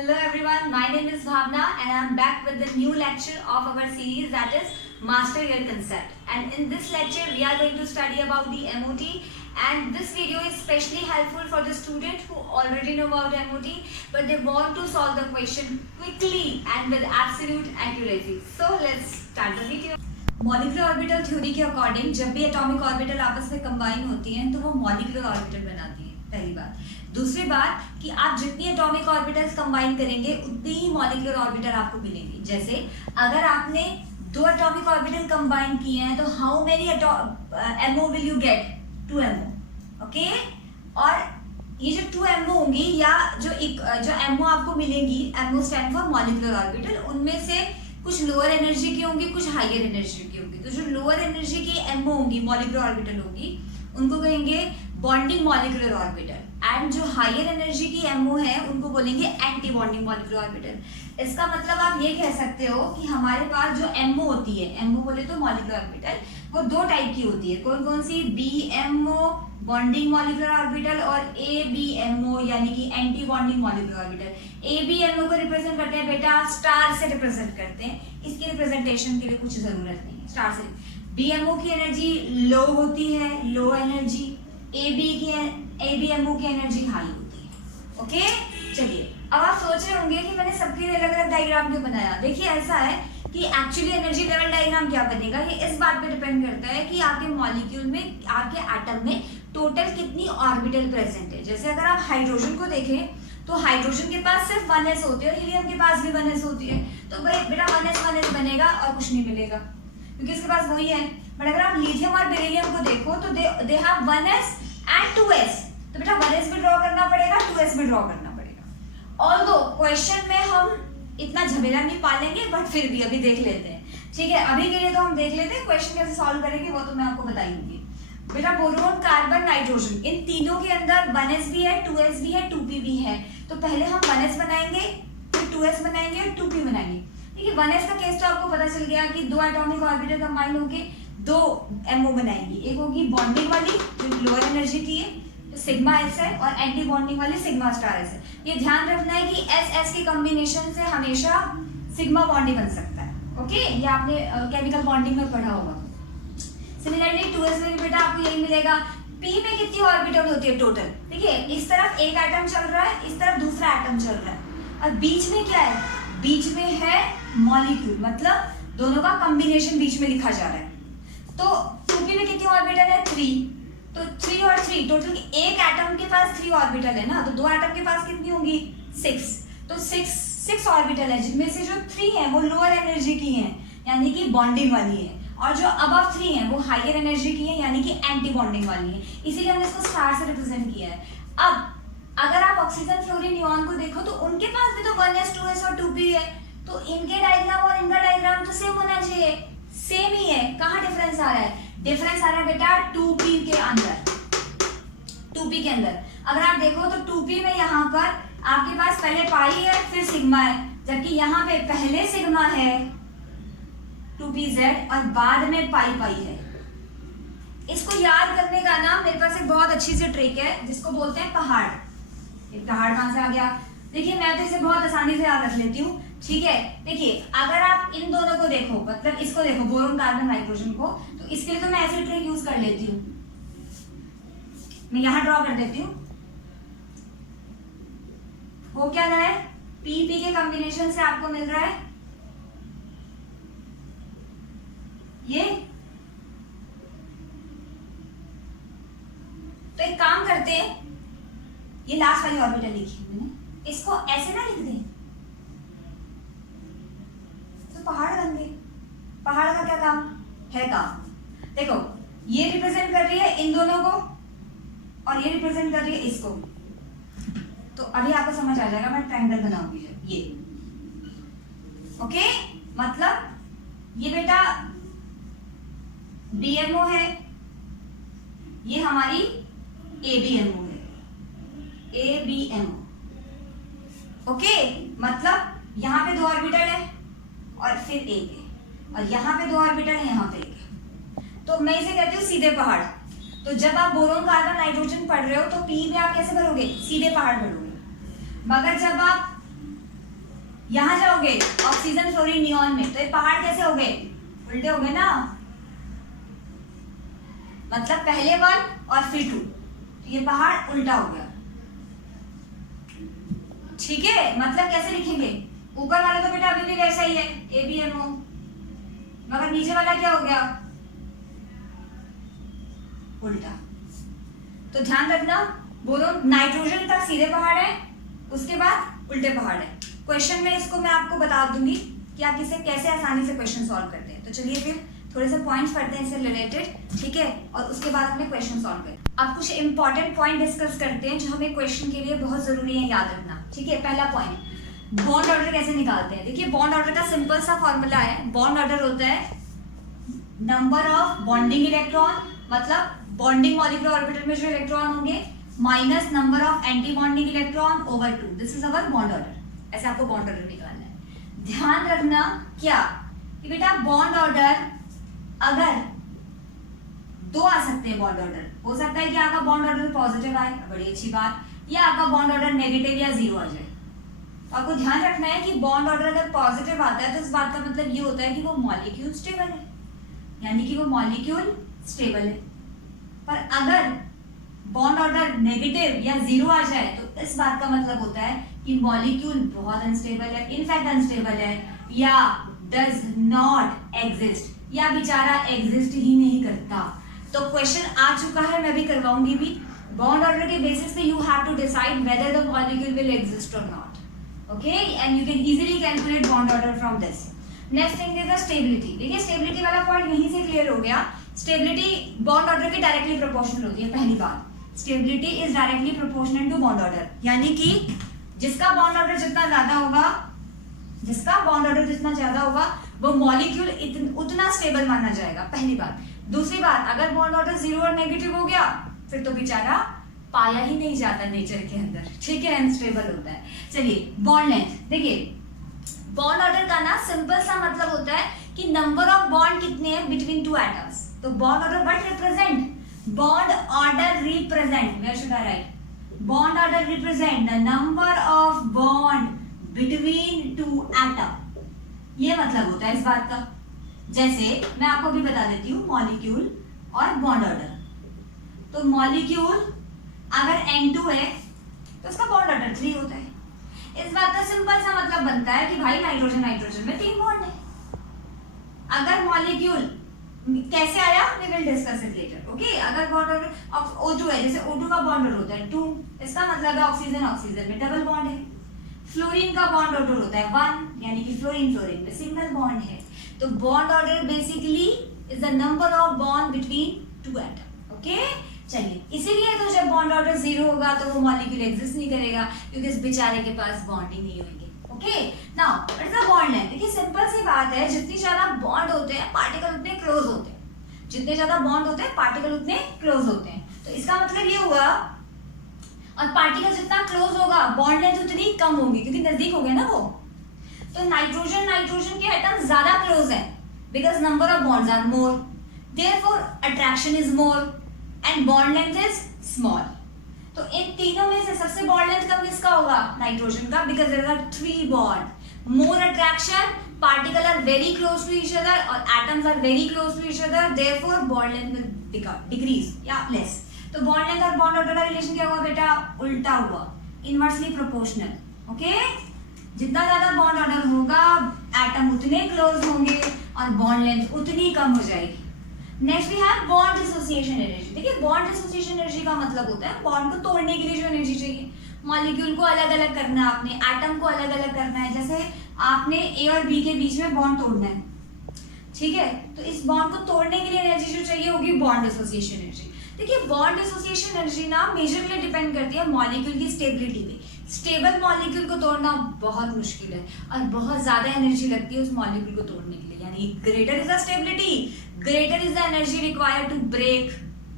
Hello everyone, my name is Bhavna and I am back with the new lecture of our series, that is Master Your Concept. And in this lecture we are going to study about the MOT, and this video is especially helpful for the student who already know about MOT but they want to solve the question quickly and with absolute accuracy. So let's start the video. Molecular orbital theory के according जब भी atomic orbital आपस में combine होती हैं तो वो molecular orbital बनाती हैं, पहली बात। दूसरी बात कि आप जितनी एटॉमिक ऑर्बिटल्स कंबाइन करेंगे उतनी ही मॉलिक्यूलर ऑर्बिटल आपको मिलेंगी। जैसे अगर आपने दो एटॉमिक ऑर्बिटल कंबाइन किए हैं तो how many MO will you get? 2 MO, okay. और ये जो 2 MO होंगी या जो MO आपको मिलेंगी, MO stand for molecular orbital, उनमें से कुछ लोअर एनर्जी की होंगी, कुछ हायर एनर्जी की होंगी। तो जो लोअर एनर्जी की MO होंगी, मॉलिक्यूलर ऑर्बिटल होगी, उनको कहेंगे बॉन्डिंग मॉलिक्यूलर ऑर्बिटल, एंड जो हायर एनर्जी की MO है उनको बोलेंगे एंटी बॉन्डिंग मॉलिक्यूलर ऑर्बिटल। इसका मतलब आप ये कह सकते हो कि हमारे पास जो MO होती है, MO बोले तो मॉलिक्यूलर ऑर्बिटल, वो दो टाइप की होती है। कौन कौन सी? BMO बॉन्डिंग मॉलिक्यूलर ऑर्बिटल और ABMO यानी कि anti bonding molecular orbital. ABMO को रिप्रेजेंट करते हैं बेटा स्टार से रिप्रेजेंट करते हैं, इसकी रिप्रेजेंटेशन के लिए कुछ जरूरत नहीं है स्टार से। BMO की एनर्जी लो होती है, लो एनर्जी। ABMO की एनर्जी हाई होती है, ओके। चलिए, अब आप सोच रहे होंगे कि मैंने सबके लिए अलग अलग डायग्राम क्यों बनाया। देखिए ऐसा है कि एक्चुअली एनर्जी लेवल डायग्राम क्या बनेगा, ये इस बात पे डिपेंड करता है कि आपके मॉलिक्यूल में, आपके एटम में टोटल कितनी ऑर्बिटल प्रेजेंट है। जैसे अगर आप हाइड्रोजन को देखें तो हाइड्रोजन के पास सिर्फ 1s होती है और हीलियम के पास भी 1s होती है, तो भाई बेटा 1s बनेगा और कुछ नहीं मिलेगा क्योंकि इसके पास वही है। बट अगर आप लिथियम और बेरिलियम को देखो तो they have 1s and 2s, तो बेटा 1s भी ड्रॉ करना पड़ेगा, 2s भी ड्रॉ करना पड़ेगा। ऑल्दो क्वेश्चन में हम इतना झमेला नहीं पालेंगे बट फिर भी अभी देख लेते हैं, ठीक है। अभी के लिए तो हम देख लेते हैं, क्वेश्चन कैसे सॉल्व करेंगे वो तो मैं आपको बताऊंगी। बेटा बोरोन, कार्बन, नाइट्रोजन, इन तीनों के अंदर 1s भी है, 2s भी है, 2p भी है। तो पहले हम 1s बनाएंगे, फिर 2s बनाएंगे और 2p बनाएंगे। देखिए 1s का केस तो आपको पता चल गया कि दो एटॉमिक ऑर्बिटल कंबाइन होके दो MO बनाएंगी। एक होगी बॉन्डिंग वाली जो लोअर एनर्जी की है, तो सिग्मा S है, और एंटी बॉन्डिंग वाली सिग्मा स्टार S है। ये ध्यान रखना है कि S के कॉम्बिनेशन से हमेशा सिग्मा बॉन्ड बन सकता है, ओके। ये आपने केमिकल बॉन्डिंग में पढ़ा होगा। सिमिलरली 2s में भी बेटा आपको यही मिलेगा। P में कितनी ऑर्बिटल होती है टोटल? देखिए इस तरफ एक एटम चल रहा है, इस तरफ दूसरा एटम चल रहा है, और बीच में क्या है? बीच में है मॉलिक्यूल, मतलब दोनों का कॉम्बिनेशन बीच में लिखा जा रहा है। तो 2p में कितनी ऑर्बिटल है? 3। तो 3 और 3 टोटल, एक एटम के पास 3 ऑर्बिटल है ना, तो दो एटम के पास कितनी होंगी? 6। तो 6 ऑर्बिटल है, जिनमें से जो 3 है वो लोअर एनर्जी की है यानी कि बॉन्डिंग वाली है, और जो अबव 3 है वो हायर एनर्जी की है यानी कि एंटी बॉन्डिंग वाली है। इसीलिए हमने इसको स्टार से रिप्रेजेंट किया है। अब अगर आप ऑक्सीजन, फ्लोरीन, नियॉन को देखो तो उनके पास भी तो 1s 2s और 2p है, तो इनके डायग्राम और इनका डायग्राम तो सेम होना चाहिए, सेम ही है। कहाँ डिफरेंस आ रहा है? डिफरेंस आ रहा है बेटा 2p के अंदर, 2p के अंदर। अगर आप देखो तो 2p में यहाँ पर आपके पास पहले पाई है फिर सिग्मा है, जबकि यहाँ पे पहले सिग्मा है 2pz और बाद में पाई है। इसको याद करने का ना मेरे पास एक बहुत अच्छी सी ट्रिक है जिसको बोलते हैं पहाड़। ये पहाड़ कहाँ से आ गया? देखिए मैं तो इसे बहुत आसानी से याद रख लेती हूँ, ठीक है। देखिए अगर आप इन दोनों को देखो, मतलब इसको देखो बोरोन, कार्बन, नाइट्रोजन को, तो इसके लिए तो मैं ऐसे ट्रिक यूज कर लेती हूँ। मैं यहाँ ड्रॉ कर देती हूँ। हो क्या रहा है? PP के कॉम्बिनेशन से आपको मिल रहा है ये। तो एक काम करते हैं, ये लास्ट वाली ऑर्बिटल लिखी मैंने, इसको ऐसे ना लिख दें तो पहाड़ बन गए। पहाड़ का क्या काम है? काम देखो, ये रिप्रेजेंट कर रही है इन दोनों को और ये रिप्रेजेंट कर रही है इसको। तो अभी आपको समझ आ जाएगा, मैं ट्रायंगल बनाऊंगी ये, ओके। मतलब ये बेटा BMO है, ये हमारी ABMO है, ABMO, ओके। मतलब यहाँ पे 2 ऑर्बिटल है और फिर एक है, और यहाँ पे 2 ऑर्बिटल है, यहाँ पे एक है। तो मैं इसे कहती हूँ सीधे पहाड़। तो जब आप बोरोन, कार्बन, नाइट्रोजन पढ़ रहे हो तो P में आप कैसे भरोगे? सीधे पहाड़ भरोगे। मगर जब आप यहाँ जाओगे ऑक्सीजन फ्लोरीन नियॉन में, तो ये पहाड़ कैसे हो गए, उल्टे हो गए ना, मतलब पहले 1 और फिर 2, तो ये पहाड़ उल्टा हो गया। ठीक है, मतलब कैसे लिखेंगे, ऊपर वाला तो बेटा अभी भी वैसा ही है ABMO, मगर नीचे वाला क्या हो गया, उल्टा। तो ध्यान रखना, बोरोन नाइट्रोजन तक सीधे पहाड़ है, उसके बाद उल्टे पहाड़ है। क्वेश्चन में इसको मैं आपको बता दूंगी कि आप इसे कैसे आसानी से क्वेश्चन सॉल्व करते हैं। तो चलिए फिर थोड़े से पॉइंट्स पढ़ते हैं इससे रिलेटेड, ठीक है, और उसके बाद अपने क्वेश्चन सॉल्व करें। अब कुछ इंपॉर्टेंट पॉइंट डिस्कस करते हैं जो हमें क्वेश्चन के लिए बहुत जरूरी है याद रखना। ठीक है, पहला पॉइंट, बॉन्ड ऑर्डर कैसे निकालते हैं। देखिए बॉन्ड ऑर्डर का सिंपल सा फॉर्मूला है, बॉन्ड ऑर्डर होता है नंबर ऑफ बॉन्डिंग इलेक्ट्रॉन, मतलब बॉन्डिंग मॉलिक्यूलर ऑर्बिटल में जो इलेक्ट्रॉन होंगे minus number of anti bonding electron over 2, this is our bond order. ऐसे आपको बॉन्ड ऑर्डर निकालना है। ध्यान रखना क्या कि बेटा बॉन्ड ऑर्डर अगर 2 आ सकते हैं, बॉन्ड ऑर्डर हो सकता है कि आपका बॉन्ड ऑर्डर पॉजिटिव आए, बड़ी अच्छी बात, या आपका बॉन्ड ऑर्डर नेगेटिव या 0 आ जाए। तो आपको ध्यान रखना है कि बॉन्ड ऑर्डर अगर पॉजिटिव आता है तो इस बात का मतलब ये होता है कि वो मॉलिक्यूल स्टेबल है, यानी कि वो मॉलिक्यूल स्टेबल है। पर अगर बॉन्ड ऑर्डर नेगेटिव या 0 आ जाए तो इस बात का मतलब होता है कि मॉलिक्यूल बहुत अनस्टेबल है, इनफैक्ट अनस्टेबल है, या डज नॉट एग्जिस्ट, या बेचारा एग्जिस्ट ही नहीं करता। तो क्वेश्चन आ चुका है, मैं भी करवाऊंगी भी, बॉन्ड ऑर्डर के बेसिस पे you have to decide whether the molecule will exist or not, okay, and you can easily calculate bond order from this. Next thing is the stability. देखिए स्टेबिलिटी वाला पॉइंट यहीं से clear हो गया। Stability bond order के directly proportional होती है। पहली बात, stability is directly proportional to bond order, यानी कि जिसका बॉन्ड ऑर्डर जितना ज्यादा होगा, जिसका बॉन्ड ऑर्डर जितना ज्यादा होगा वो मॉलिक्यूल उतना स्टेबल माना जाएगा, पहली बात। दूसरी बात, अगर बॉन्ड ऑर्डर 0 और नेगेटिव हो गया फिर तो बेचारा पाया ही नहीं जाता नेचर के अंदर, ठीक है, अनस्टेबल होता है। चलिए बॉन्ड लेंथ, देखिए बॉन्ड ऑर्डर का ना सिंपल सा मतलब होता है कि नंबर ऑफ बॉन्ड कितने हैं बिटवीन 2 एटम्स। तो bond order what represent, bond order represent, where should I write, bond order represent the number of bond between 2 atom, ये मतलब होता है इस बात का। जैसे मैं आपको भी बता देती हूँ मॉलिक्यूल और बॉन्ड ऑर्डर। तो मॉलिक्यूल अगर N2 है तो उसका बॉन्ड ऑर्डर 3 होता है। इस बात का सिंपल सा मतलब बनता है कि भाई नाइट्रोजन नाइट्रोजन में 3 बॉन्ड है। अगर मॉलिक्यूल कैसे आया we will discuss it later, okay. अगर बॉन्ड ऑर्डर O2 है, जैसे O2 का बॉन्ड ऑर्डर होता है 2, इसका मतलब है ऑक्सीजन ऑक्सीजन में डबल बॉन्ड है। फ्लोरीन का बॉन्ड ऑर्डर होता है 1, यानी कि फ्लोरीन फ्लोरीन में सिंगल बॉन्ड है। तो bond order basically is the number of bond between 2 atom, okay. चलिए, इसीलिए तो जब बॉन्ड ऑर्डर 0 होगा तो वो मॉलिक्यूल एग्जिस्ट नहीं करेगा, क्योंकि इस बेचारे के पास बॉन्ड ही नहीं होंगे, okay. Now what is the bond length. देखिए सिंपल सी बात है, जितनी ज्यादा बॉन्ड होते हैं पार्टिकल उतने क्लोज होते हैं, जितने ज्यादा बॉन्ड होते हैं पार्टिकल उतने क्लोज होते हैं। तो इसका मतलब ये हुआ, और पार्टिकल जितना क्लोज होगा बॉन्ड लेंथ उतनी कम होगी, क्योंकि नजदीक हो गए ना वो। तो नाइट्रोजन नाइट्रोजन के एटम ज्यादा क्लोज हैं because number of bonds are more, therefore attraction is more and bond length is small. तो इन तीनों में से सबसे बॉन्ड लेंथ कम किसका होगा, नाइट्रोजन का, because there are 3 bond, more attraction, particle are very close to each other और atoms are very close to each other, therefore bond length will decrease या लेस। तो बॉन्ड लेंथ और bond order का relation क्या हुआ बेटा, उल्टा हुआ, इनवर्सली प्रोपोर्शनल, ओके। जितना ज्यादा बॉन्ड ऑर्डर होगा एटम उतने क्लोज होंगे और बॉन्ड लेंथ उतनी कम हो जाएगी। Next we have bond dissociation energy. देखिए बॉन्ड डिसोसिएशन एनर्जी का मतलब होता है बॉन्ड को तोड़ने के लिए जो एनर्जी चाहिए, मॉलिक्यूल को अलग अलग करना है आपने, एटम को अलग अलग करना है। जैसे आपने ए और बी के बीच में बॉन्ड तोड़ना है, ठीक है, तो इस बॉन्ड को तोड़ने के लिए एनर्जी जो चाहिए होगी बॉन्ड डिसोसिएशन एनर्जी। देखिए बॉन्ड डिसोसिएशन एनर्जी ना मेजरली डिपेंड करती है मॉलिक्यूल की स्टेबिलिटी पे। स्टेबल मॉलिक्यूल को तोड़ना बहुत मुश्किल है और बहुत ज्यादा एनर्जी लगती है उस मॉलिक्यूल को तोड़ने के लिए, यानी greater is the stability, greater is the energy required to break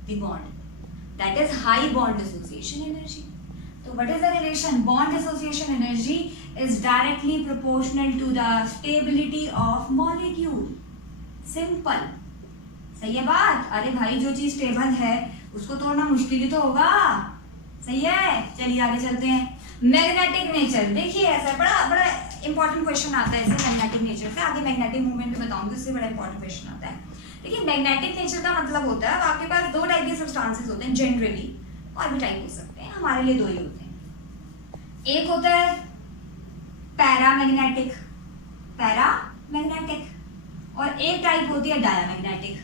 the bond, that is high bond dissociation energy. तो what is the relation, bond dissociation energy is directly proportional to the stability of molecule, simple. सही है बात। अरे भाई जो चीज stable है उसको तोड़ना मुश्किल ही तो होगा, सही है। चलिए आगे चलते हैं। मैग्नेटिक नेचर, देखिए ऐसा बड़ा बड़ा इंपॉर्टेंट क्वेश्चन आता है इससे मैग्नेटिक नेचर से, आगे मैग्नेटिक मूवमेंट भी बताऊंगी, उससे बड़ा इंपॉर्टेंट क्वेश्चन आता है। देखिए मैग्नेटिक नेचर का मतलब होता है आपके पास दो टाइप के सब्सटेंसेस होते हैं जनरली, और भी टाइप हो सकते हैं, हमारे लिए दो ही होते हैं। एक होता है पैरामैग्नेटिक, और एक टाइप होती है डायामैग्नेटिक।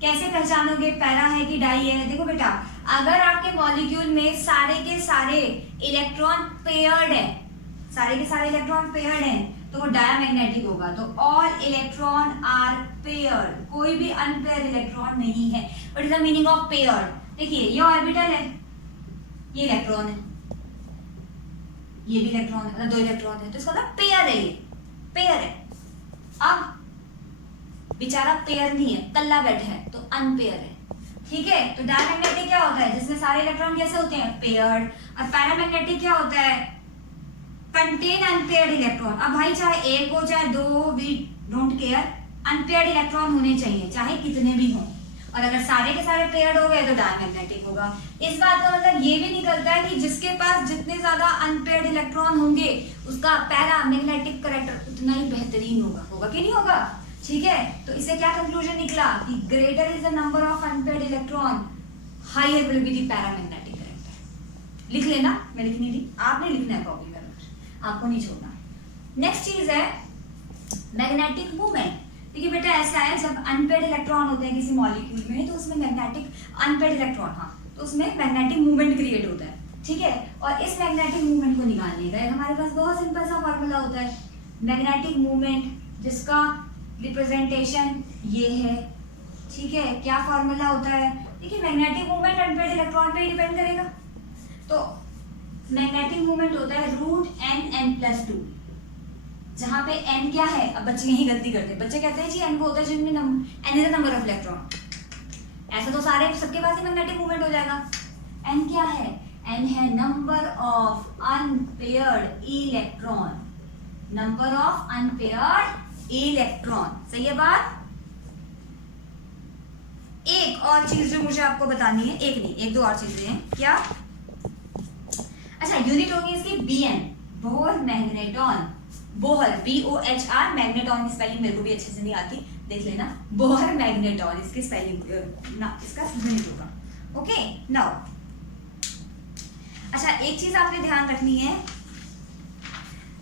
कैसे पहचानोगे पैरा है कि डाई है? देखो बेटा, अगर आपके मॉलिक्यूल में सारे के सारे इलेक्ट्रॉन पेयर्ड है, सारे के सारे इलेक्ट्रॉन पेयर्ड हैं, तो वो डायामैग्नेटिक होगा। तो ऑल इलेक्ट्रॉन आर पेयर्ड, कोई भी अनपेयर्ड इलेक्ट्रॉन नहीं है। What is the meaning of paired? देखिए ये ऑर्बिटल है, ये इलेक्ट्रॉन है, ये भी इलेक्ट्रॉन है, मतलब दो इलेक्ट्रॉन है, तो इसका मतलब पेयर है, ये पेयर है। अब बेचारा पेयर नहीं है, तल्ला बैठा है, तो अनपेयर है, ठीक है। तो डायमैग्नेटिक क्या होता है? जिसमें सारे इलेक्ट्रॉन कैसे होते हैं? पेयर्ड। और पैरामैग्नेटिक क्या होता है? Contain unpaired electron. अब भाई चाहे एक हो चाहे दो, we don't care, unpaired electron होने चाहिए, चाहे कितने भी हों। और अगर सारे के सारे पेयर्ड हो गए तो डायमैग्नेटिक होगा। इस बात का मतलब ये भी निकलता है कि जिसके पास जितने ज्यादा अनपेयर्ड इलेक्ट्रॉन होंगे उसका पैरामैग्नेटिक करैक्टर उतना ही बेहतरीन होगा, होगा कि नहीं होगा? ठीक है, तो इससे क्या कंक्लूजन निकला कि greater is the number of unpaired electron, higher will be the paramagnetic character. लिख लेना, मैं लिख नहीं दी, आपने लिखना है कॉपी में, आपको नहीं छोड़ना। नेक्स्ट चीज है मैग्नेटिक मूवमेंट। देखिए बेटा ऐसा है, जब अनपेयर्ड इलेक्ट्रॉन होते हैं किसी मॉलिक्यूल में तो उसमें मैग्नेटिक, अनपेयर्ड इलेक्ट्रॉन, हाँ, तो उसमें मैग्नेटिक मूवमेंट क्रिएट होता है, ठीक है। और इस मैग्नेटिक मूवमेंट को निकालने का हमारे पास बहुत सिंपल सा फॉर्मूला होता है, मैग्नेटिक मूवमेंट जिसका रिप्रेजेंटेशन ये है, ठीक है। क्या फॉर्मूला होता है? देखिए मैग्नेटिक मूवमेंट अनपेयर्ड इलेक्ट्रॉन पे ही डिपेंड करेगा, तो मैग्नेटिक मूवमेंट होता है √n+2, जहां पे n क्या है? अब बच्चे यही गलती करते हैं, बच्चे कहते हैं जी n वो होता है जिनमें n is the number of electron. ऐसा तो सारे सबके पास ही मैग्नेटिक मूवमेंट हो जाएगा। n क्या है? n है number of unpaired electron, number of unpaired electron, सही है बात। एक और चीज जो मुझे आपको बतानी है, एक नहीं एक दो और चीजें हैं, क्या? अच्छा, यूनिट होगी इसकी Bn, Bohr magneton, Bohr BOHR, magneton की स्पेलिंग मेरे को भी अच्छे से नहीं आती, देख लेना, बोहर मैग्नेटॉन इसकी स्पेलिंग ना, इसका यूनिट होगा। ओके नाउ, अच्छा एक चीज आपने ध्यान रखनी है,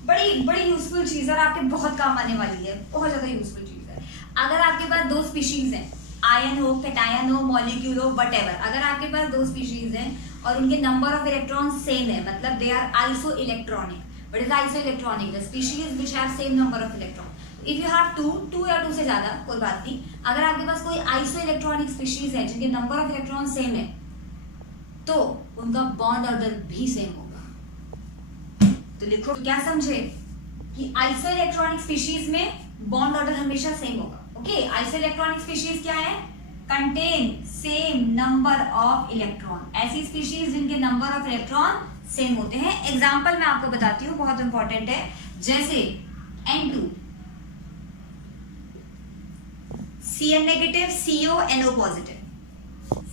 बड़ी बड़ी यूजफुल चीज है और आपके बहुत काम आने वाली है, बहुत ज्यादा यूजफुल चीज है। अगर आपके पास दो स्पीशीज हैं, आयन हो, कैटायन हो, मॉलिक्यूल हो, व्हाटएवर, अगर आपके पास दो स्पीशीज हैं और उनके नंबर ऑफ इलेक्ट्रॉन सेम है, मतलब they are iso electronic. What is iso electronic? The species which have same number of electron. If you have two या टू से ज्यादा, कोई बात नहीं, अगर आपके पास कोई आइसो इलेक्ट्रॉनिक स्पीशीज है जिनके नंबर ऑफ इलेक्ट्रॉन सेम है, तो उनका बॉन्ड ऑर्डर भी सेम होगा। तो लिखो, क्या समझे कि आइसो इलेक्ट्रॉनिक स्पीशीज में बॉन्ड ऑर्डर हमेशा सेम होगा। ओके, आइसो इलेक्ट्रॉनिक स्पीशीज क्या है? Contain same number of electron, ऐसी स्पीशीज जिनके नंबर ऑफ इलेक्ट्रॉन सेम होते हैं। एग्जांपल मैं आपको बताती हूँ, बहुत इंपॉर्टेंट है, जैसे N2 Cn negative CO NO positive,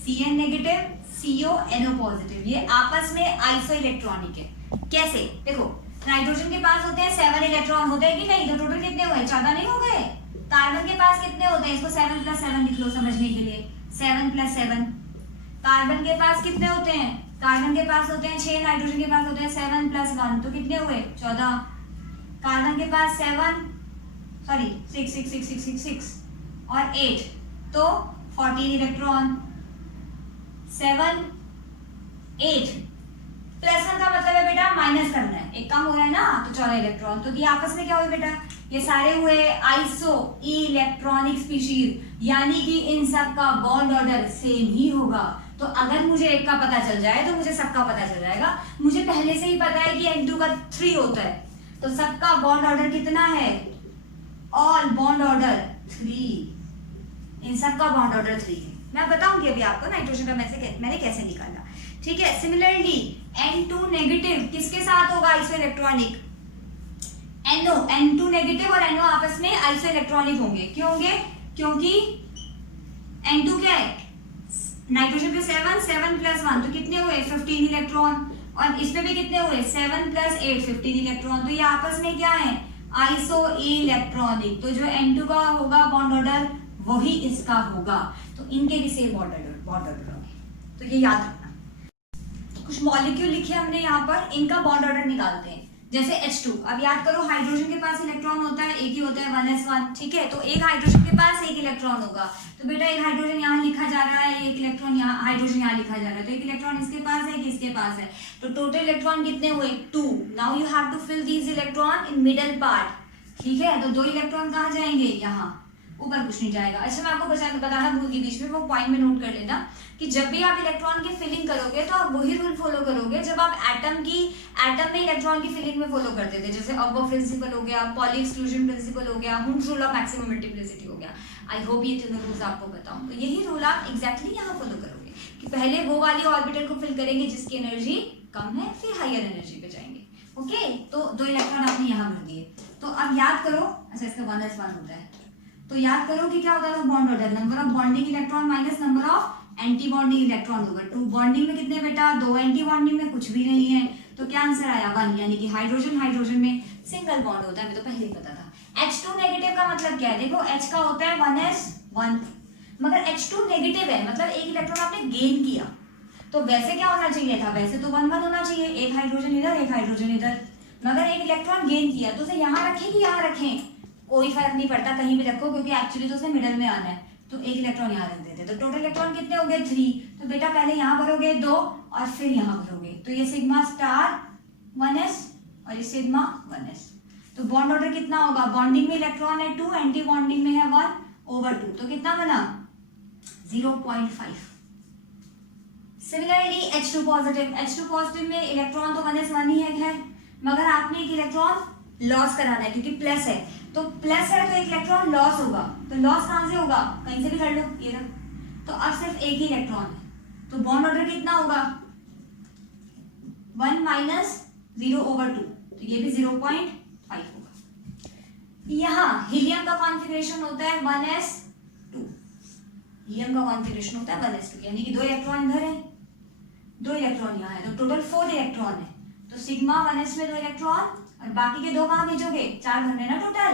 Cn negative CO NO positive, ये आपस में आइसो इलेक्ट्रॉनिक है। कैसे? देखो, नाइट्रोजन के पास होते हैं 7 इलेक्ट्रॉन, होते हैं कि नहीं? तो टोटल कितने हुए? 14 नहीं हो गए? कार्बन के पास कितने होते हैं? इसको 7 + 7 लिख लो समझने के लिए, 7 + 7। कार्बन के पास कितने होते हैं? कार्बन के पास होते हैं 6, नाइट्रोजन के पास होते हैं 7 + 1, तो कितने हुए? 14। कार्बन के पास 6 और 8, तो 14 इलेक्ट्रॉन। 7 8 +1 का मतलब है बेटा माइनस करना है, एक कम हो रहा है ना, तो 14 इलेक्ट्रॉन। तो ये आपस में क्या हुए बेटा? ये सारे हुए आइसो इलेक्ट्रॉनिक स्पीशीज, यानी कि इन सब का बॉन्ड ऑर्डर सेम ही होगा। तो अगर मुझे एक का पता चल जाए तो मुझे सबका पता चल जाएगा। मुझे पहले से ही पता है कि N2 का 3 होता है, तो सबका बॉन्ड ऑर्डर कितना है? ऑल बॉन्ड ऑर्डर 3, इन सब का बॉन्ड ऑर्डर 3 है। मैं बताऊंगी अभी आपको नाइट्रोजन का मैंने कैसे निकाला, ठीक है। सिमिलरली N2 नेगेटिव किसके साथ होगा iso electronic? NO, N2 negative और NO आपस में आइसो इलेक्ट्रॉनिक होंगे। क्यों होंगे? क्योंकि N2 क्या है? नाइट्रोजन पे 7 + 1, तो कितने हुए? 15 इलेक्ट्रॉन। और इसमें भी कितने हुए 7 + 8 15 इलेक्ट्रॉन। तो ये आपस में क्या है आइसो इलेक्ट्रॉनिक। तो जो N2 का होगा बॉन्ड ऑर्डर वही इसका होगा, तो इनके भी सेम बॉन्ड ऑर्डर होंगे। तो ये याद रखना। कुछ मॉलिक्यूल लिखे हमने यहाँ पर, इनका बॉन्ड ऑर्डर निकालते हैं। जैसे H2, अब याद करो हाइड्रोजन के पास इलेक्ट्रॉन होता है एक ही होता है 1s1, ठीक है। तो एक हाइड्रोजन के पास एक इलेक्ट्रॉन होगा, तो बेटा एक हाइड्रोजन यहाँ लिखा जा रहा है, एक इलेक्ट्रॉन यहाँ हाइड्रोजन यहाँ लिखा जा रहा है, तो एक इलेक्ट्रॉन इसके पास है एक इसके पास है, तो टोटल इलेक्ट्रॉन कितने हुए 2। Now you have to fill these electron in middle part, ठीक है। तो 2 इलेक्ट्रॉन कहाँ जाएंगे यहाँ, ऊपर कुछ नहीं जाएगा। अच्छा मैं आपको बताना भूल गई बीच में, वो पॉइंट में नोट कर लेना कि जब भी आप इलेक्ट्रॉन की फिलिंग करोगे तो आप वही रूल फॉलो करोगे जब आप एटम में इलेक्ट्रॉन की फिलिंग में फॉलो करते थे। जैसे अबो प्रिंसिपल हो गया, पॉली एक्सक्लूजन प्रिंसिपल हो गया, हुम्स रूल ऑफ मैक्सिमम मल्टीप्लिसिटी हो गया। आई होप ये तीनों रूल्स आपको बताऊं, तो यही रूल आप एग्जैक्टली यहाँ फॉलो करोगे कि पहले वो वाली ऑर्बिटल को फिल करेंगे जिसकी एनर्जी कम है, फिर हायर एनर्जी पे जाएंगे। ओके, तो 2 इलेक्ट्रॉन आपने यहाँ भर दिए। तो अब याद करो, अच्छा इसका 1s1 होता है, तो याद करो कि क्या होता था bond order, number of bonding electron minus number of anti bonding electron होगा। 2 बॉन्डिंग में कितने बेटा 2, एंटी बॉन्डिंग में कुछ भी नहीं है, तो क्या आंसर आया 1, यानी कि हाइड्रोजन में सिंगल बॉन्ड होता है, मुझे तो पहले ही पता था। H2 नेगेटिव का मतलब क्या है, देखो H का होता है 1s1, मगर H2 नेगेटिव है मतलब एक इलेक्ट्रॉन आपने गेन किया, तो वैसे क्या होना चाहिए था, वैसे तो 1 1 होना चाहिए, एक हाइड्रोजन इधर एक हाइड्रोजन इधर, मगर एक इलेक्ट्रॉन गेन किया तो उसे यहाँ रखें कि यहाँ रखें, कोई फर्क नहीं पड़ता, कहीं भी रखो क्योंकि एक्चुअली तो उसे मिडल में आना है, तो एक इलेक्ट्रॉन यहाँ रख देते। तो टोटल इलेक्ट्रॉन कितने हो गए 3, तो बेटा पहले यहाँ भरोगे 2 और फिर यहाँ भरोगे, तो ये सिग्मा स्टार 1s और ये सिग्मा 1s। तो बॉन्ड ऑर्डर कितना होगा, बॉन्डिंग में इलेक्ट्रॉन है 2, एंटी बॉन्डिंग में है 1/2, तो कितना बना 0.5। सिमिलरली H2 पॉजिटिव में इलेक्ट्रॉन तो 1s1 ही है, मगर आपने एक इलेक्ट्रॉन लॉस कराना है क्योंकि प्लस है, तो प्लस है तो एक इलेक्ट्रॉन लॉस होगा, तो लॉस कहां से होगा, कहीं से भी कर लो ये रहा, तो अब सिर्फ एक ही इलेक्ट्रॉन है, तो बॉन्ड ऑर्डर कितना होगा 1 - 0/2, तो ये भी 0.5 होगा। यहाँ हीलियम का कॉन्फ़िगरेशन होता है 1s2, हीलियम का कॉन्फ़िगरेशन होता है 1s2, यानी कि 2 इलेक्ट्रॉन इधर है 2 इलेक्ट्रॉन यहाँ है, तो टोटल 4 इलेक्ट्रॉन है, तो सिग्मा 1s में 2 इलेक्ट्रॉन और बाकी के 2 कहाँ भेजोगे, 4 भरने ना टोटल,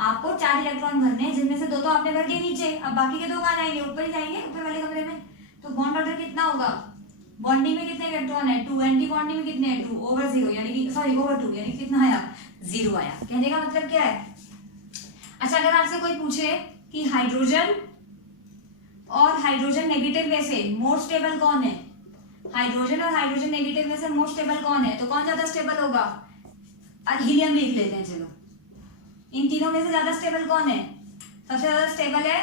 आपको 4 इलेक्ट्रॉन भरने हैं जिनमें से 2 तो आपने भर दिए नीचे, अब बाकी के 2 कहाँ जाएंगे, ऊपर ही जाएंगे, ऊपर वाले कमरे में। तो बॉन्ड ऑर्डर कितना होगा, बॉन्डिंग में कितने इलेक्ट्रॉन है 2, एंटी बॉन्डिंग में कितने हैं 2/0, यानी कि सॉरी 2 यानी कि कितना आया 0 आया। कहने का मतलब क्या है, अच्छा अगर आपसे कोई पूछे कि हाइड्रोजन और हाइड्रोजन नेगेटिव में से मोस्ट स्टेबल कौन है, हाइड्रोजन और हाइड्रोजन नेगेटिव में से मोस्ट स्टेबल कौन है, तो कौन ज्यादा स्टेबल होगा, हीलियम लिख लेते हैं चलो, इन तीनों में से ज्यादा स्टेबल कौन है, सबसे ज्यादा स्टेबल है